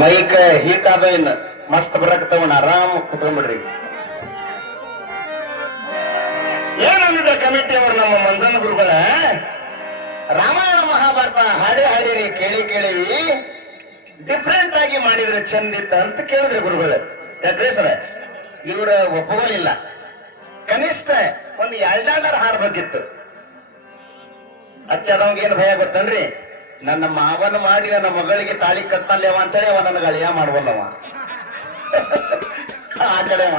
ಮೈಕ heat ಆದ ಇನ್ನು ಮಸ್ತ್ ಬರಕತ್ತವಣ್ಣ ಆರಾಮ್ ಕುತ್ಕೊಂಡ್ಬಿಡ್ರಿ. ಏನಂದಿದ್ರ ಕಮಿಟಿ ಅವರು ನಮ್ಮ ಮಂಜನ ಗುರುಗಳ ರಾಮಾಯಣ ಮಹಾಭಾರತ ಹಾಡೇ ಹಾಡಿರಿ ಕೇಳಿ ಕೇಳಿವಿ ಡಿಫ್ರೆಂಟ್ ಆಗಿ ಮಾಡಿದ್ರೆ ಚಂದಿತ್ತ ಅಂತ ಕೇಳಿದ್ರಿ ಗುರುಗಳು. ಯಾಕ್ರಿ ಸರ ಇವ್ರ ಒಪ್ಪಗಳಿಲ್ಲ, ಕನಿಷ್ಠ ಒಂದು ಎರಡಾಡರ್ ಹಾಡ್ಬೇಕಿತ್ತು. ಅಚ್ಚ ಅದವಂಗ ಏನ್ ಭಯ ಗೊತ್ತನ್ರಿ, ನನ್ನ ಮಾವನ ಮಾಡಿ ನನ್ನ ಮಗಳಿಗೆ ತಾಳಿ ಕಟ್ಟಲ್ಲೇವ ಅಂತೇಳಿ ಅವ ನನ್ನ ಗಳಿಯ ಮಾಡ್ಬಲ್ಲವ ಆ ಕಡೆವ.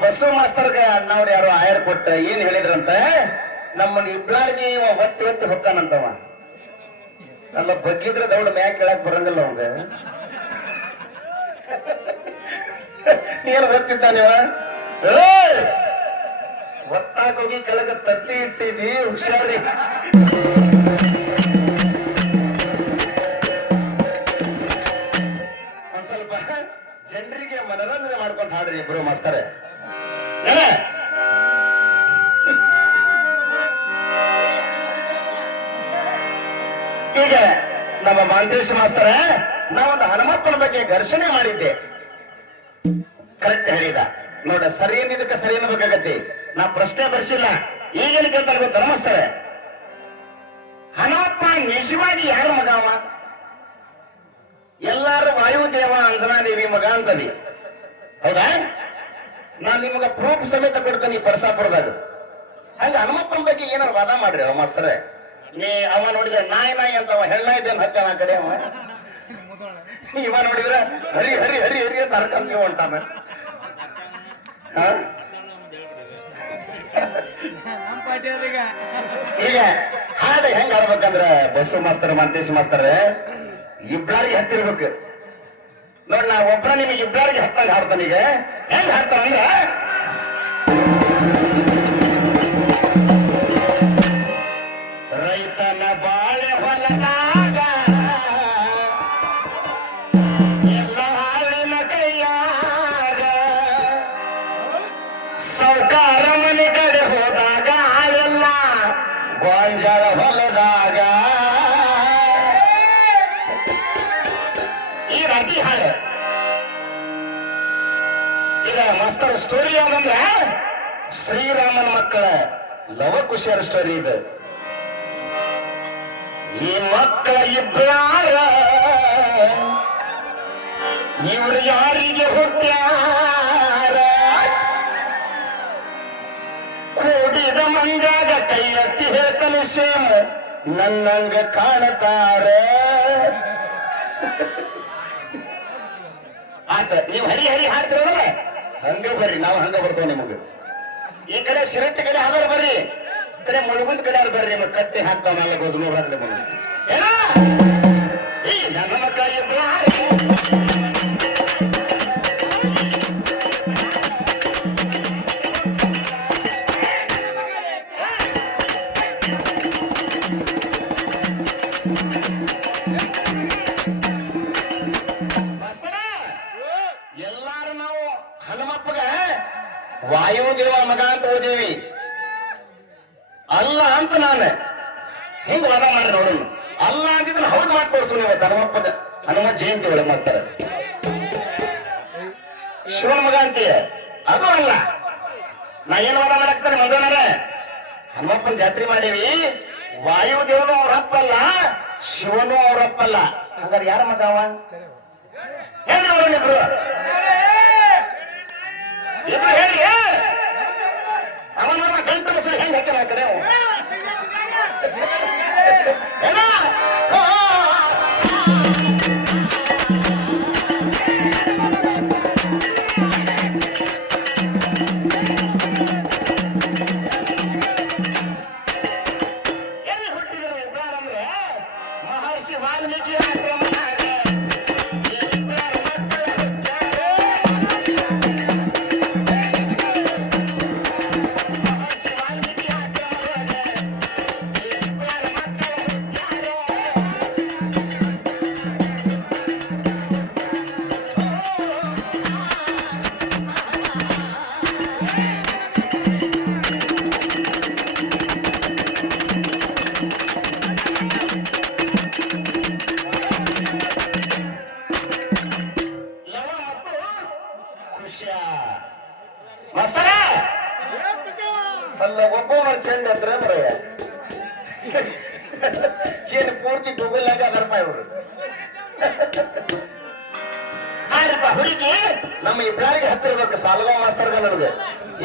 ಬಸವ ಮಾಸ್ತರ್ಗ ಅಣ್ಣವ್ರು ಯಾರು ಆಯರ್ ಕೊಟ್ಟ ಏನ್ ಹೇಳಿದ್ರಂತ, ನಮ್ಮನ್ನ ಇಬ್ಬಳಿಗೆ ಒತ್ತಿ ಒತ್ತಿ ಹೊಕ್ಕಾನಂತವ. ಅಲ್ಲ ಬಗ್ಗಿದ್ರೆ ದೌಡ್ ಮ್ಯಾಗ ಕೇಳಕ್ ಬರಂಗಿಲ್ಲ ಅವಂಗ. ಏನ್ ಗೊತ್ತಿತ್ತ ನೀವ ಒತ್ತಾಕ್ ಹೋಗಿ ಕೆಳಗ ತತ್ತಿ ಇಟ್ಟಿದಿ ಹುಷಾರಿ. ಒಂದ್ ಸ್ವಲ್ಪ ಜನರಿಗೆ ಮನರಂಜನೆ ಮಾಡ್ಕೊಂತ ಹಾಡ್ರಿ ಇಬ್ರು ಮಾಡ್ತಾರೆ. ಈಗ ನಮ್ಮ ಮಾಂತೇಶ್ ಮಾಸ್ತರ ನಾವೊಂದು ಹನುಮಪ್ಪನ ಬಗ್ಗೆ ಘರ್ಷಣೆ ಮಾಡಿದ್ದೆ, ಕರೆಕ್ಟ್ ಹೇಳಿದ ನೋಡ. ಸರಿ ಏನಿದಕ್ಕೆ ಸರಿ ಅನ್ನಬೇಕಾಗತ್ತೆ. ನಾ ಪ್ರಶ್ನೆ ಬರ್ಸಿಲ್ಲ, ಈಗೇನು ಕೇಳ್ತಾರೆ ಗೊತ್ತ ನಮಸ್ತಾರೆ. ಹನುಮಪ್ಪ ನಿಜವಾಗಿ ಯಾರ ಮಗ ಅವ? ಎಲ್ಲಾರು ವಾಯುದೇವ ಅಂಜನಾದೇವಿ ಮಗ ಅಂತವಿ, ಹೌದಾ? ನಾನ್ ನಿಮಗ ಪ್ರೂಫ್ ಸಮೇತ ಕೊಡ್ತೇನೆ ಪರಸಾಪುರದಾಗ. ಹಂಗ ಹನುಮಪ್ಪನ ಬಗ್ಗೆ ಏನಾರು ವಾದ ಮಾಡ್ರಿ ಅವ ಮಾಸ್ತರೆ. ನೀ ಅವ ನೋಡಿದ್ರೆ ನಾಯಿ ನಾಯಿ ಅಂತ ಅವ ಹೆಣ್ಣ ಇದ್ದೇನೆ ಹತ್ತ ಆ ಕಡೆ ಅವ. ಇವ ನೋಡಿದ್ರೆ ಹರಿ ಹರಿ ಹರಿ ಹರಿ ಅಂತ ಹರ್ಕಂತೀವ ಹೊಂಟಾನ. ಈಗ ಹಾಡು ಹೆಂಗ್ ಆಡ್ಬೇಕಂದ್ರ ಬಸ್ಸು ಮಾಸ್ತರ ಮಂತೇಶ್ ಮಾಸ್ತರ ಇಬ್ಬರಿಗೆ ಹತ್ತಿರ್ಬೇಕು ನೋಡ್. ನಾ ಒಬ್ಬರ ನಿಮಗೆ ಇಬ್ಬರಿಗೆ ಹತ್ತಂಗ ಹಾಡ್ತಾನ. ಈಗ ಹೆಂಗ್ ಹಾಡ್ತಾನ ಅಂದ್ರ, ರೈತನ ಬಾಳೆ ಹೊಲದಾಗ ಎಲ್ಲ ಹಾಳಿನ ಕೈಯಾಗ, ಸೌಕಾರ ಮನೆ ಕಡೆ ಹೋದಾಗ ಎಲ್ಲ ಗೋಂಜಾಳ ಹೊಲದಾಗ. ಈ ರಾತ್ರಿ ಹಾಡು ಈಗ ಮಸ್ತರ ಸ್ಟೋರಿ ಯಾವ್ದಂದ್ರ ಶ್ರೀರಾಮನ ಮಕ್ಕಳ ಲವ ಕುಶಿಯರ ಸ್ಟೋರಿ ಇದು. ಈ ಮಕ್ಕಳ ಇಬ್ಬರ ಇವರು ಯಾರಿಗೆ ಹುಟ್ಟ್ಯಾರ, ಕೂಡಿದ ಮಂಜಾಗ ಕೈ ಎತ್ತಿ ಹೇಳ್ತಾನೆ ಸೇಮ್ ನನ್ನಂಗ ಕಾಣತಾರ. ಆತ ನೀವು ಹರಿ ಹರಿ ಹಾಡ್ತಿರೋದಲ್ಲ ಹಂಗ ಬರ್ರಿ, ನಾವು ಹಂಗ ಬರ್ತೇವೆ ನಿಮಗೆ. ಈ ಕಡೆ ಶಿರಟ್ಟಿ ಕಡೆ ಆದ್ರೆ ಬರ್ರಿ, ಈ ಕಡೆ ಮುಳುಗುಂದ ಕಡೆ ಆದ್ರೆ ಬರ್ರಿ. ನಿಮಗೆ ಕಟ್ಟಿ ಹಾಕ್ತಾವ ನಾಲ್ಕು ಹೋದ್ 100 ಹಾಕ್ಲಿ ಬಂದು ಏನ ಈ ನನ್ನ ಮಕ್ಕಳ ಎಲ್ಲಾರು ನಾವು ಹನುಮಪ್ಪಗ ವಾಯುದೇವ ಮಗ ಅಂತ ಓದೇವಿ ಅಲ್ಲ ಅಂತ ನಾನು ಹಿಂಗ ವಾದ ಮಾಡ್ರಿ ನೋಡೋಣ. ಅಲ್ಲ ಅಂತಿದ್ರೆ ಹೌದು ಮಾಡಿ ತೋರಿಸ್ತು ನೀವು. ಹನುಮಪ್ಪಗ ಹನುಮ ಜಯಂತಿ ಒಳಗೆ ಮಾಡ್ತಾರೆ ಶಿವನ ಮಗ ಅಂತೀಯ, ಅದು ಅಲ್ಲ. ನಾ ಏನ್ ವಾದ ಮಾಡಾಕ್ತಾರೆ ಮಂಜಣ್ಣರೇ, ಹನುಮಪ್ಪನ ಜಾತ್ರೆ ಮಾಡೀವಿ, ವಾಯುದೇವನು ಅವ್ರಪ್ಪಲ್ಲ ಶಿವನು ಅವ್ರಪ್ಪಲ್ಲ. ಹಂಗಾರೆ ಯಾರ ಮಗ ಅವ ಹೇಳಿ ನೋಡೋಣ ಇಬ್ರು ಇಬ್ರು ಹೇಳಿ. ಅವನ ಗಂಟು ಹೆಸರು ಹೆಂಗ್ ಹಾಕ್ಯಾರ ಆ ಕಡೆ ಎಲ್ಲಿ ಹುಟ್ಟಿದ್ರು ಇಬ್ಬರಂದ್ರೆ ಮಹರ್ಷಿ ವಾಲ್ಮೀಕಿ ಒಬ್ಬ ಚಂದ ಹತ್ರ ಬರಯ್ಯ ಏನು ಪೂರ್ತಿ ಗೂಗಲ್ನಾಗ ಅದರಪ್ಪ ಇವರು ಹುಡುಗಿ ನಮ್ಮ ಇಬ್ಬರಿಗೆ ಹತ್ತಿರ್ಬೇಕು ಸಾಲ್ಗೋ ಮಾಸ್ತರ್ಗ ನನಗೆ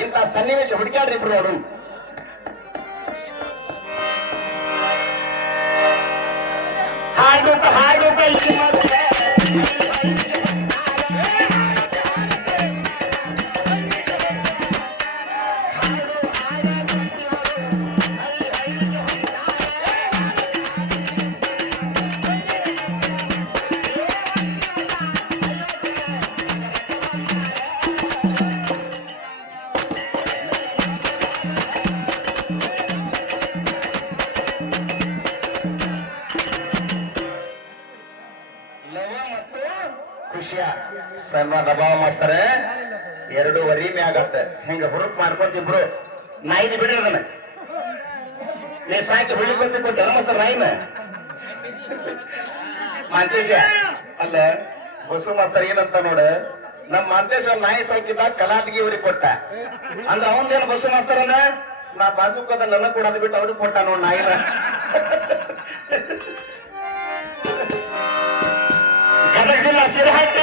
ಇಂಥ ಸನ್ನಿವೇಶ ಹುಡುಕ್ಯಾಡ್ರಿ ಇಬ್ರು ಅವರು ಹಾಡು ಹಾಡು ಖುಷಿಯ ಸಣ್ಣ ದಬಾವ ಮಾಡ್ತಾರೆ 2:30 ಮ್ಯಾಗತ್ತೆ ಹಿಂಗ ಹುರುಪ್ ಮಾಡ್ಕೊಂತಿಬ್ರು ನಾಯಿದು ಬಿಡ್ರಿ ಅದನ್ನ ನೀ ಸಾಕಿ ಹುಳಿ ಕೊಡ್ಬೇಕು ಧರ್ಮಸ್ಥಳ ನಾಯಿನ ಮಾಂತೇಶ ಅಲ್ಲ ಬಸು ಮಾಸ್ತರ್ ಏನಂತ ನೋಡ ನಮ್ ಮಾಂತೇಶ್ವರ ನಾಯಿ ಸಾಕಿದಾಗ ಕಲಾಟಿಗೆ ಇವ್ರಿಗೆ ಕೊಟ್ಟ ಅಂದ್ರ ಅವಂದೇನು ಬಸು ಮಾಸ್ತರನ ನಾ ಬಾಸುಕೋದ ನನ್ನ ಕೊಡೋದು ಬಿಟ್ಟು ಅವ್ರಿಗೆ ಕೊಟ್ಟ ನೋಡ್ ನಾಯಿನ ಗದಗಿಲ್ಲ ಸಿರಹಟ್ಟಿ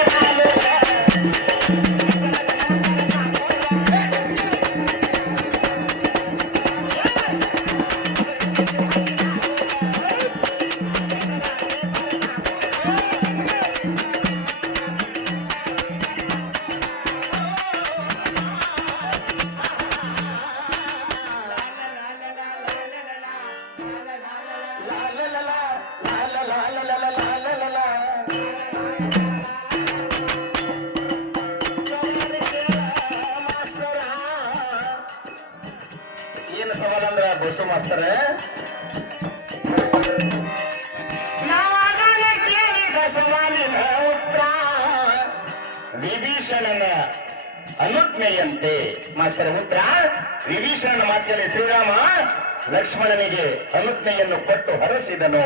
ಏನು ಸವಾಲ್ ಅಂದ್ರ ಬಸು ಮಾಸ್ತರ ವಿಭೀಷಣನ ಅನುಜ್ಞೆಯಂತೆ ಮಾಸ್ತರ ಉತ್ತರ ವಿಭೀಷಣನ ಮಾತಿನಲ್ಲಿ ಶ್ರೀರಾಮ ಲಕ್ಷ್ಮಣನಿಗೆ ಅನುಜ್ಞೆಯನ್ನು ಕೊಟ್ಟು ಹರಸಿದನು.